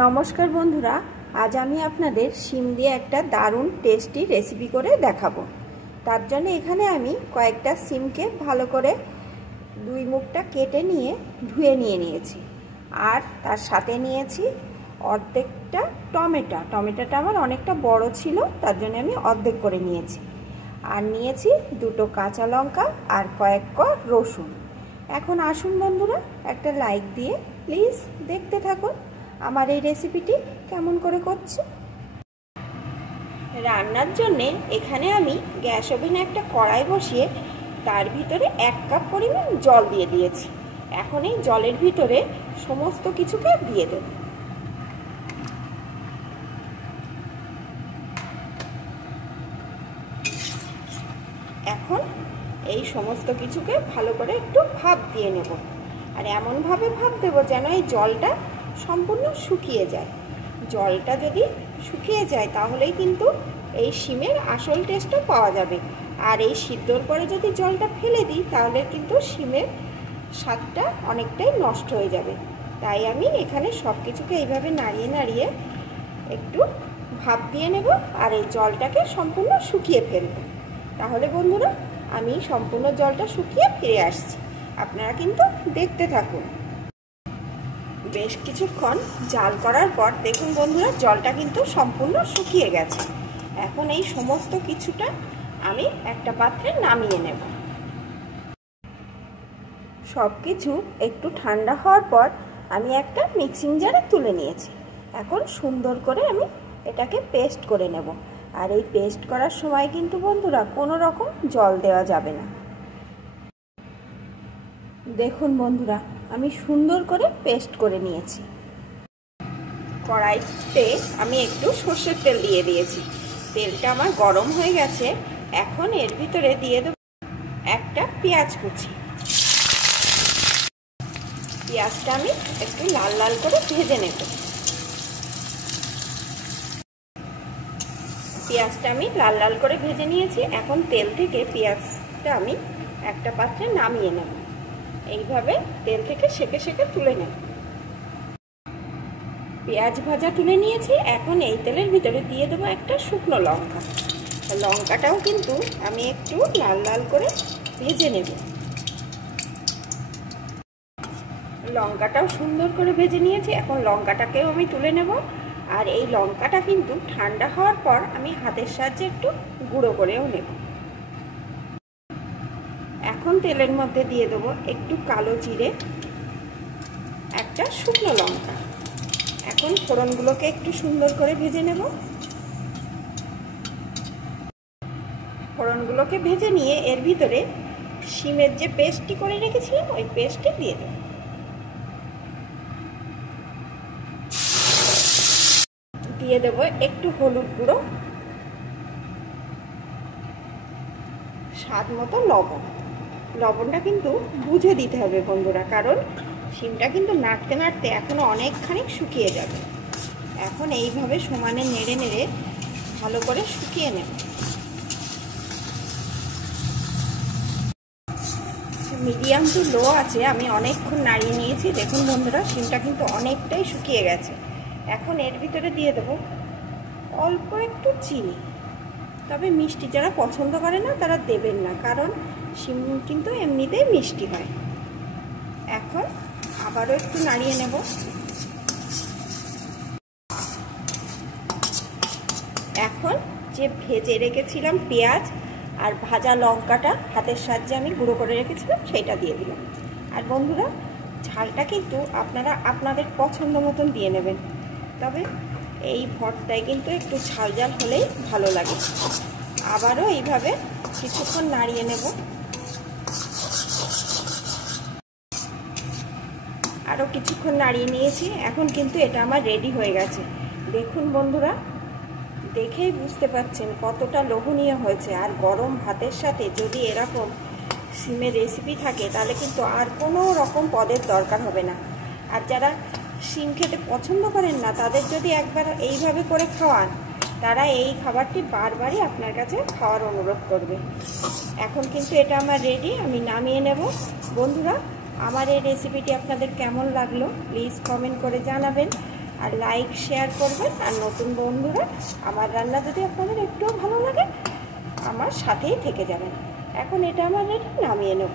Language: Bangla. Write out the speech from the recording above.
নমস্কার বন্ধুরা, আজ আমি আপনাদের শিম দিয়ে একটা দারুণ টেস্টি রেসিপি করে দেখাবো। তার জন্য এখানে আমি কয়েকটা শিমকে ভালো করে দুই মুখটা কেটে নিয়ে ধুয়ে নিয়েছি। আর তার সাথে নিয়েছি অর্ধেকটা টমেটোটা আমার অনেকটা বড় ছিল, তার জন্য আমি অর্ধেক করে নিয়েছি। আর নিয়েছি দুটো কাঁচা লঙ্কা আর কয়েক কোয়া রসুন। এখন আসুন বন্ধুরা, একটা লাইক দিয়ে প্লিজ দেখতে থাকুন আমার এই রেসিপিটি কেমন করে করছি। রান্নার জন্যে এখানে আমি গ্যাস ওভেনে একটা কড়াই বসিয়ে তার ভিতরে 1 কাপ পরিমাণ জল দিয়ে দিয়েছি। এখন এই জলের ভিতরে সমস্ত কিছুকে দিয়ে দেব। এখন এই সমস্ত কিছুকে ভালো করে একটু ভাপ দিয়ে নেব। আর এমনভাবে ভাপ দেবো যেন এই জলটা সম্পূর্ণ শুকিয়ে যায়। জলটা যদি শুকিয়ে যায় তাহলেই কিন্তু এই শিমের আসল টেস্টটা পাওয়া যাবে। আর এই সিদ্ধর পরে যদি জলটা ফেলে দিই তাহলে কিন্তু শিমের স্বাদটা অনেকটাই নষ্ট হয়ে যাবে। তাই আমি এখানে সব কিছুকে এইভাবে নাড়িয়ে নাড়িয়ে একটু ভাপ দিয়ে নেব আর এই জলটাকে সম্পূর্ণ শুকিয়ে ফেলব। তাহলে বন্ধুরা আমি সম্পূর্ণ জলটা শুকিয়ে ফিরে আসছি, আপনারা কিন্তু দেখতে থাকুন। বেশ কিছুক্ষণ জাল করার পর দেখুন বন্ধুরা, জলটা কিন্তু সম্পূর্ণ শুকিয়ে গেছে। এখন এই সমস্ত কিছুটা আমি একটা পাত্রে নামিয়ে নেব। সব কিছু একটু ঠান্ডা হওয়ার পর আমি একটা মিক্সিং জারে তুলে নিয়েছি। এখন সুন্দর করে আমি এটাকে পেস্ট করে নেব। আর এই পেস্ট করার সময় কিন্তু বন্ধুরা কোনো রকম জল দেওয়া যাবে না। দেখুন বন্ধুরা, আমি সুন্দর করে পেস্ট করে নিয়েছি। কড়াইতে আমি একটু সর্ষের তেল দিয়ে দিয়েছি। তেলটা আমার গরম হয়ে গেছে। এখন এর ভিতরে দিয়ে দেব একটা পেঁয়াজ কুচি। পেঁয়াজটা আমি একটু লাল লাল করে ভেজে নেব। পেঁয়াজটা আমি লাল লাল করে ভেজে নিয়েছি। এখন তেল থেকে পেঁয়াজটা আমি একটা পাত্রে নামিয়ে নেব। এইভাবে তেল থেকে সেঁকে সেঁকে তুলে নেব। পেঁয়াজ ভাজা তুলে নিয়েছি। এখন এই তেলের ভিতরে দিয়ে দেবো একটা শুকনো লঙ্কা। লঙ্কাটাও কিন্তু আমি একটু লাল লাল করে ভেজে নেব। লঙ্কাটাও সুন্দর করে ভেজে নিয়েছি। এখন লঙ্কাটাকেও আমি তুলে নেব। আর এই লঙ্কাটা কিন্তু ঠান্ডা হওয়ার পর আমি হাতের সাহায্যে একটু গুঁড়ো করেও নেব। এখন তেলের মধ্যে দিয়ে দেবো একটু কালো জিরে, একটা শুকনো লঙ্কা। এখন ফোড়নগুলোকে একটু সুন্দর করে ভেজে নেব। ফোড়নগুলোকে ভেজে নিয়ে এর ভিতরে শিমের যে পেস্টটি করে রেখেছিলাম ওই পেস্টটি দিয়ে দেব। দিয়ে দেব একটু হলুদ গুঁড়ো, স্বাদ মতো লবণ। লবণটা কিন্তু বুঝে দিতে হবে বন্ধুরা, কারণ শিমটা কিন্তু নাড়তে নাড়তে এখনো অনেকখানি শুকিয়ে যাবে। এখন এইভাবে সমানে নেড়ে নেড়ে ভালো করে শুকিয়ে নেব। মিডিয়াম টু লো আছে আমি অনেকক্ষণ নাড়িয়ে নিয়েছি। দেখুন বন্ধুরা, শিমটা কিন্তু অনেকটাই শুকিয়ে গেছে। এখন এর ভিতরে দিয়ে দেব অল্প একটু চিনি। তবে মিষ্টি যারা পছন্দ করে না তারা দেবেন না, কারণ শিম কিন্তু এমনিতেই মিষ্টি হয়। এখন আবারও একটু নাড়িয়ে নেব। এখন যে ভেজে রেখেছিলাম পেঁয়াজ আর ভাজা লঙ্কাটা হাতের সাহায্যে আমি গুঁড়ো করে রেখেছিলাম সেটা দিয়ে দিলাম। আর বন্ধুরা, ঝালটা কিন্তু আপনারা আপনাদের পছন্দ মতন দিয়ে নেবেন। তবে এই ভর্তায় কিন্তু একটু ঝাল ঝাল হলেই ভালো লাগে। আবারও এইভাবে কিছুক্ষণ নাড়িয়ে নেব। আরও কিছুক্ষণ নাড়িয়ে নিয়েছি। এখন কিন্তু এটা আমার রেডি হয়ে গেছে। দেখুন বন্ধুরা, দেখেই বুঝতে পারছেন কতটা লোভনীয় হয়েছে। আর গরম ভাতের সাথে যদি এরকম শিমের রেসিপি থাকে তাহলে কিন্তু আর কোনো রকম পদের দরকার হবে না। আর যারা শিম খেতে পছন্দ করেন না তাদের যদি একবার এইভাবে করে খাওয়ান, তারা এই খাবারটি বারবারই আপনার কাছে খাওয়ার অনুরোধ করবে। এখন কিন্তু এটা আমার রেডি, আমি নামিয়ে নেব। বন্ধুরা, আমার এই রেসিপিটি আপনাদের কেমন লাগলো প্লিজ কমেন্ট করে জানাবেন। আর লাইক শেয়ার করবেন। আর নতুন বন্ধুরা, আমার রান্না যদি আপনাদের একটুও ভালো লাগে আমার সাথেই থেকে যাবেন। এখন এটা আমার রেডি, নামিয়ে নেব।